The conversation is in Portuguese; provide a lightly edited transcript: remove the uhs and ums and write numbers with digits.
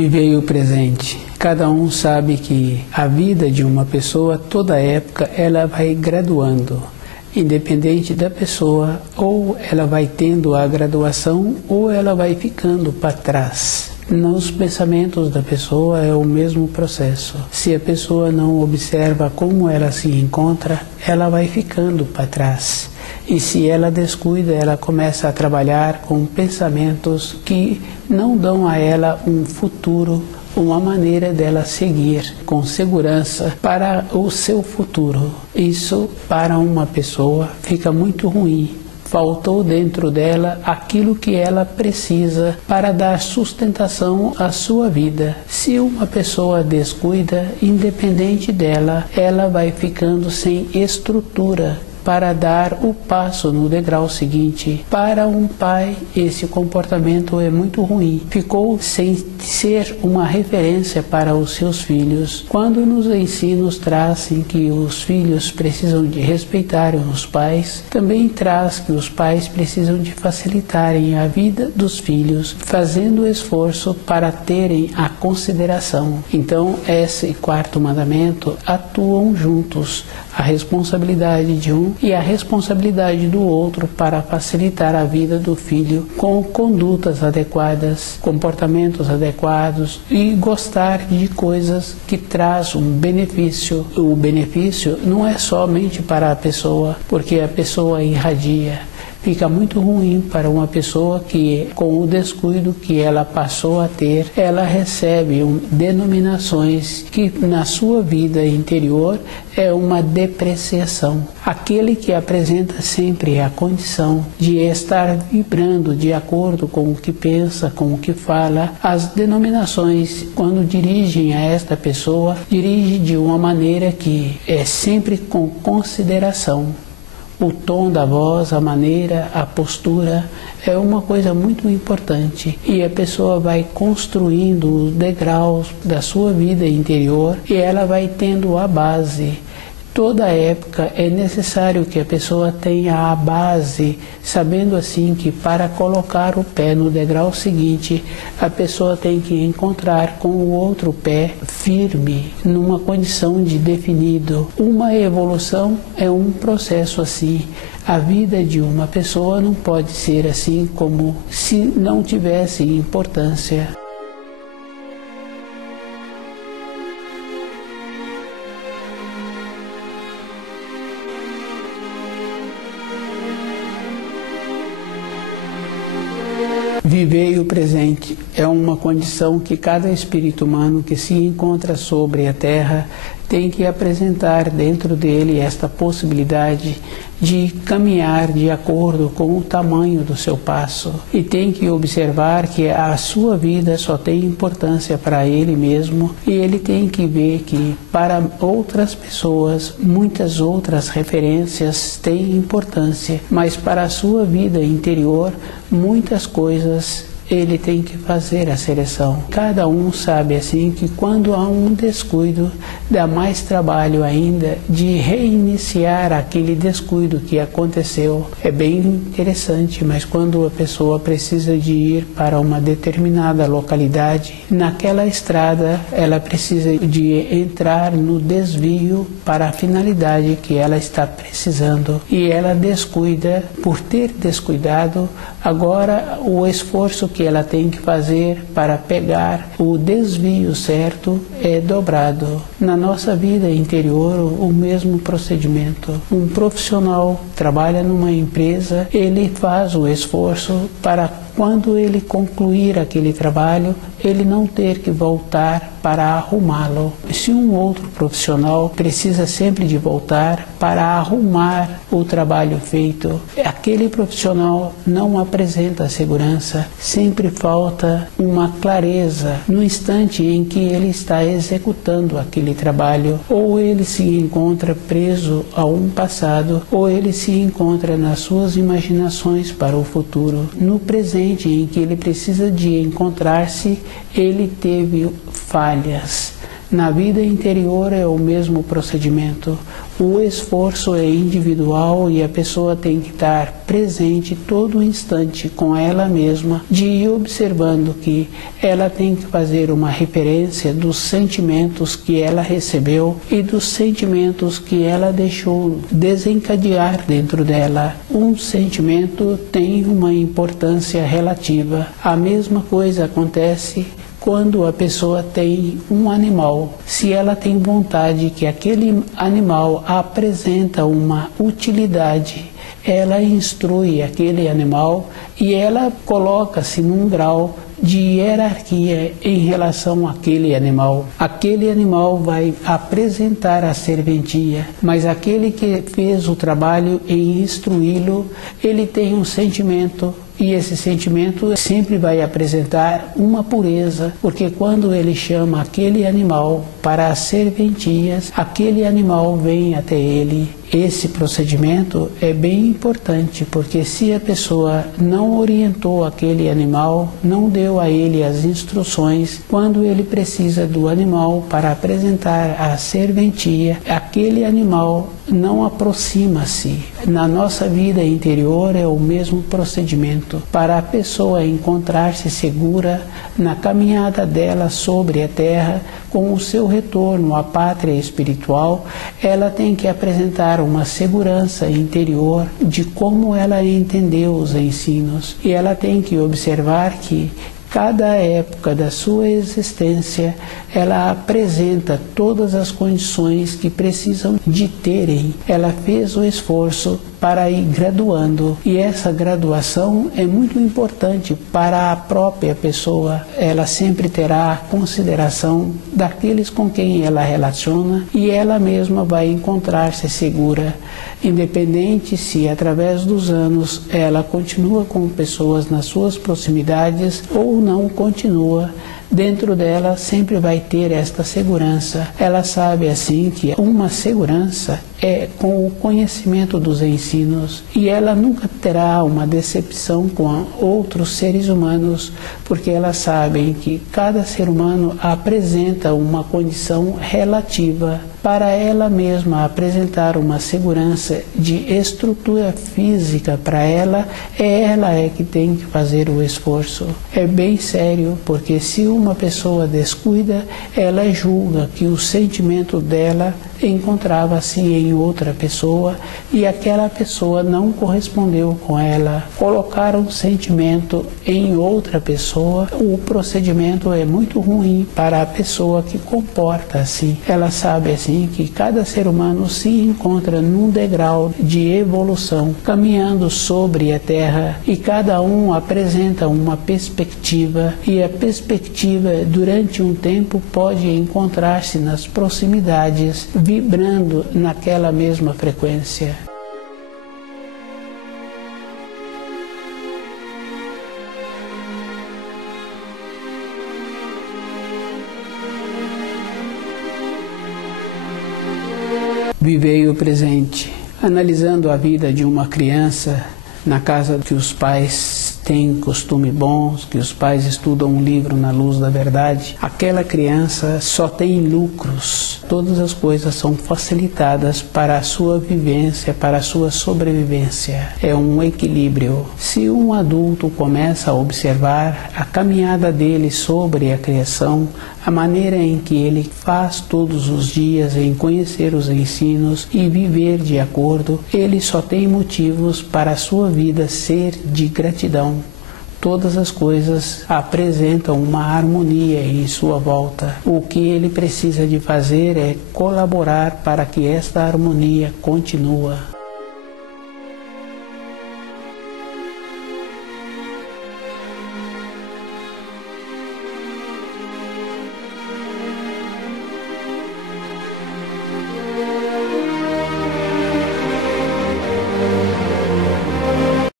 Vivei o presente. Cada um sabe que a vida de uma pessoa, toda época, ela vai graduando. Independente da pessoa, ou ela vai tendo a graduação, ou ela vai ficando para trás. Nos pensamentos da pessoa é o mesmo processo. Se a pessoa não observa como ela se encontra, ela vai ficando para trás. E se ela descuida, ela começa a trabalhar com pensamentos que não dão a ela um futuro, uma maneira dela seguir com segurança para o seu futuro. Isso, para uma pessoa, fica muito ruim. Faltou dentro dela aquilo que ela precisa para dar sustentação à sua vida. Se uma pessoa descuida, independente dela, ela vai ficando sem estrutura para dar o passo no degrau seguinte. Para um pai, esse comportamento é muito ruim. Ficou sem ser uma referência para os seus filhos. Quando nos ensinos trazem que os filhos precisam de respeitarem os pais, também traz que os pais precisam de facilitarem a vida dos filhos, fazendo esforço para terem a consideração. Então, esse quarto mandamento atuam juntos. A responsabilidade de um e a responsabilidade do outro para facilitar a vida do filho com condutas adequadas, comportamentos adequados e gostar de coisas que trazem um benefício. O benefício não é somente para a pessoa, porque a pessoa irradia. Fica muito ruim para uma pessoa que, com o descuido que ela passou a ter, ela recebe denominações que na sua vida interior é uma depreciação. Aquele que apresenta sempre a condição de estar vibrando de acordo com o que pensa, com o que fala, as denominações, quando dirigem a esta pessoa, dirigem de uma maneira que é sempre com consideração. O tom da voz, a maneira, a postura é uma coisa muito importante e a pessoa vai construindo os degraus da sua vida interior e ela vai tendo a base. Toda época é necessário que a pessoa tenha a base, sabendo assim que para colocar o pé no degrau seguinte, a pessoa tem que encontrar com o outro pé firme, numa condição de definido. Uma evolução é um processo assim. A vida de uma pessoa não pode ser assim como se não tivesse importância. Viver o presente é uma condição que cada espírito humano que se encontra sobre a Terra tem que apresentar dentro dele esta possibilidade de caminhar de acordo com o tamanho do seu passo. E tem que observar que a sua vida só tem importância para ele mesmo e ele tem que ver que para outras pessoas, muitas outras referências têm importância, mas para a sua vida interior, muitas coisas ele tem que fazer a seleção. Cada um sabe assim que quando há um descuido, dá mais trabalho ainda de reiniciar aquele descuido que aconteceu. É bem interessante, mas quando a pessoa precisa de ir para uma determinada localidade, naquela estrada ela precisa de entrar no desvio para a finalidade que ela está precisando. E ela descuida, por ter descuidado, agora o esforço que ela tem que fazer para pegar o desvio certo é dobrado. Na nossa vida interior, o mesmo procedimento. Um profissional trabalha numa empresa, ele faz o esforço para quando ele concluir aquele trabalho, ele não ter que voltar para arrumá-lo. Se um outro profissional precisa sempre de voltar para arrumar o trabalho feito, aquele profissional não apresenta segurança, sempre falta uma clareza no instante em que ele está executando aquele trabalho, ou ele se encontra preso a um passado, ou ele se encontra nas suas imaginações para o futuro. No presente em que ele precisa de encontrar-se, ele teve falhas. Na vida interior é o mesmo procedimento. O esforço é individual e a pessoa tem que estar presente todo instante com ela mesma, de ir observando que ela tem que fazer uma referência dos sentimentos que ela recebeu e dos sentimentos que ela deixou desencadear dentro dela. Um sentimento tem uma importância relativa. A mesma coisa acontece quando a pessoa tem um animal. Se ela tem vontade que aquele animal apresenta uma utilidade, ela instrui aquele animal e ela coloca-se num grau de hierarquia em relação àquele animal. Aquele animal vai apresentar a serventia, mas aquele que fez o trabalho em instruí-lo, ele tem um sentimento. E esse sentimento sempre vai apresentar uma pureza, porque quando ele chama aquele animal para as serventias, aquele animal vem até ele. Esse procedimento é bem importante, porque se a pessoa não orientou aquele animal, não deu a ele as instruções, quando ele precisa do animal para apresentar a serventia, aquele animal não aproxima-se. Na nossa vida interior é o mesmo procedimento. Para a pessoa encontrar-se segura na caminhada dela sobre a terra, com o seu retorno à pátria espiritual, ela tem que apresentar uma segurança interior de como ela entendeu os ensinos. E ela tem que observar que cada época da sua existência, ela apresenta todas as condições que precisam de terem. Ela fez o esforço para ir graduando, e essa graduação é muito importante para a própria pessoa. Ela sempre terá a consideração daqueles com quem ela relaciona e ela mesma vai encontrar-se segura, independente se através dos anos ela continua com pessoas nas suas proximidades ou não continua. Dentro dela sempre vai ter esta segurança. Ela sabe assim que uma segurança é com o conhecimento dos ensinos, e ela nunca terá uma decepção com outros seres humanos, porque elas sabem que cada ser humano apresenta uma condição relativa. Para ela mesma apresentar uma segurança de estrutura física para ela é que tem que fazer o esforço. É bem sério, porque se uma pessoa descuida, ela julga que o sentimento dela encontrava-se em outra pessoa e aquela pessoa não correspondeu com ela. Colocar um sentimento em outra pessoa, o procedimento é muito ruim para a pessoa que comporta assim. Ela sabe assim que cada ser humano se encontra num degrau de evolução, caminhando sobre a Terra, e cada um apresenta uma perspectiva, e a perspectiva durante um tempo pode encontrar-se nas proximidades, vibrando naquela mesma frequência. Vivei o presente, analisando a vida de uma criança na casa que os pais têm costume bons, que os pais estudam um livro na luz da verdade. Aquela criança só tem lucros. Todas as coisas são facilitadas para a sua vivência, para a sua sobrevivência. É um equilíbrio. Se um adulto começa a observar a caminhada dele sobre a criação, a maneira em que ele faz todos os dias em conhecer os ensinos e viver de acordo, ele só tem motivos para a sua vida ser de gratidão. Todas as coisas apresentam uma harmonia em sua volta. O que ele precisa de fazer é colaborar para que esta harmonia continue.